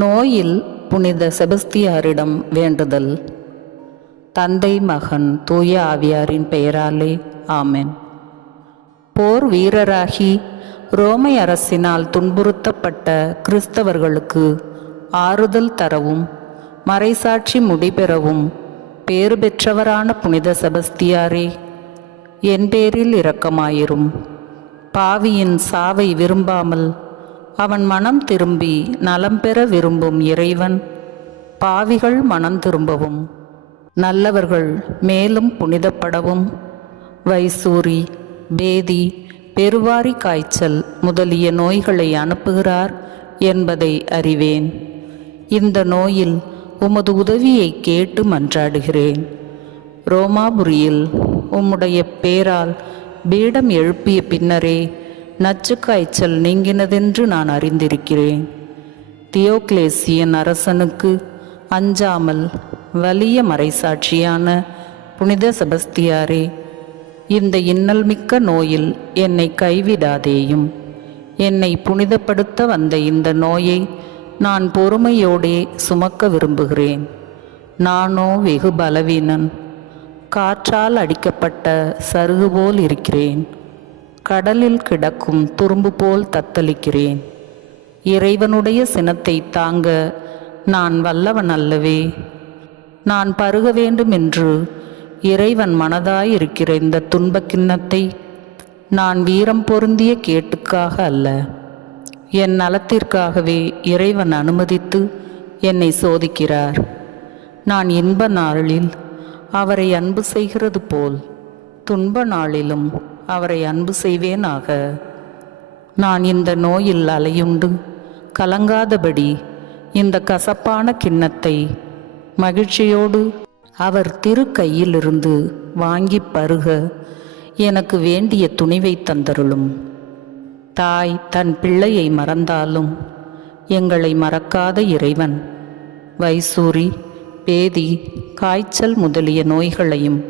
நோயில் புனித செபஸ்தியாரிடம் வேண்டுதல். தந்தை, மகன், தூய ஆவியாரின் பெயராலே ஆமென். போர் வீரராகி ரோமை அரசினால் துன்புறுத்தப்பட்ட கிறிஸ்தவர்களுக்கு ஆறுதல் தரவும் மறைசாட்சி முடிபெறவும் பேறு பெற்றவரான புனித செபஸ்தியாரே, என் பேரில் இரக்கமாயிரும். பாவியின் சாவை விரும்பாமல் அவன் மனம் திரும்பி நலம் பெற விரும்பும் இறைவன், பாவிகள் மனம் திரும்பவும் நல்லவர்கள் மேலும் புனிதப்படவும் வைசூரி, பேதி, பெருவாரி காய்ச்சல் முதலிய நோய்களை அனுப்புகிறார் என்பதை அறிவேன். இந்த நோயில் உமது உதவியை கேட்டு மன்றாடுகிறேன். ரோமாபுரியில் உம்முடைய பேரால் பீடம் எழுப்பிய பின்னரே நச்சு காய்ச்சல் நீங்கினதென்று நான் அறிந்திருக்கிறேன். தியோக்லேசியன் அரசனுக்கு அஞ்சாமல் வலிய மறைசாட்சியான புனித செபஸ்தியாரே, இந்த இன்னல் மிக்க நோயில் என்னை கைவிடாதேயும். என்னை புனிதப்படுத்த வந்த இந்த நோயை நான் பொறுமையோடே சுமக்க விரும்புகிறேன். நானோ வெகு பலவீனன், காற்றால் அடிக்கப்பட்ட சருகு போல் இருக்கிறேன். கடலில் கிடக்கும் துரும்பு போல் தத்தளிக்கிறேன். இறைவனுடைய சினத்தை தாங்க நான் வல்லவன் அல்லவே. நான் பருக வேண்டுமென்று இறைவன் மனதாயிருக்கிற இந்த துன்பக் கிண்ணத்தை நான் வீரம் பொருந்திய கேட்டுக்காக அல்ல, என் நலத்திற்காகவே இறைவன் அனுமதித்து என்னை சோதிக்கிறார். நான் இன்ப நாளில் அவரை அன்பு செய்கிறது போல் துன்ப நாளிலும் அவரை அன்பு செய்வேனாக. நான் இந்த நோயில் அலையுண்டு கலங்காதபடி இந்த கசப்பான கிண்ணத்தை மகிழ்ச்சியோடு அவர் திரு கையிலிருந்து வாங்கி பருக எனக்கு வேண்டிய துணிவை தந்தருளும். தாய் தன் பிள்ளையை மறந்தாலும் எங்களை மறக்காத இறைவன் வைசூரி, பேதி, காய்ச்சல் முதலிய நோய்களையும்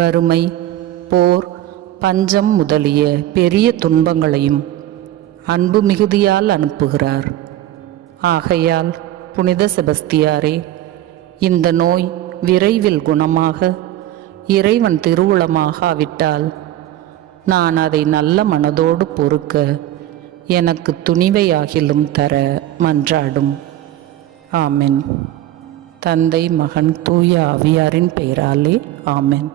வறுமை, போர், பஞ்சம் முதலிய பெரிய துன்பங்களையும் அன்பு மிகுதியால் அனுப்புகிறார். ஆகையால் புனித செபஸ்தியாரே, இந்த நோய் விரைவில் குணமாக இறைவன் திருவுளமாகாவிட்டால் நான் அதை நல்ல மனதோடு பொறுக்க எனக்கு துணிவையாகிலும் தர மன்றாடும். ஆமென். தந்தை, மகன், தூய ஆவியாரின் பெயராலே ஆமென்.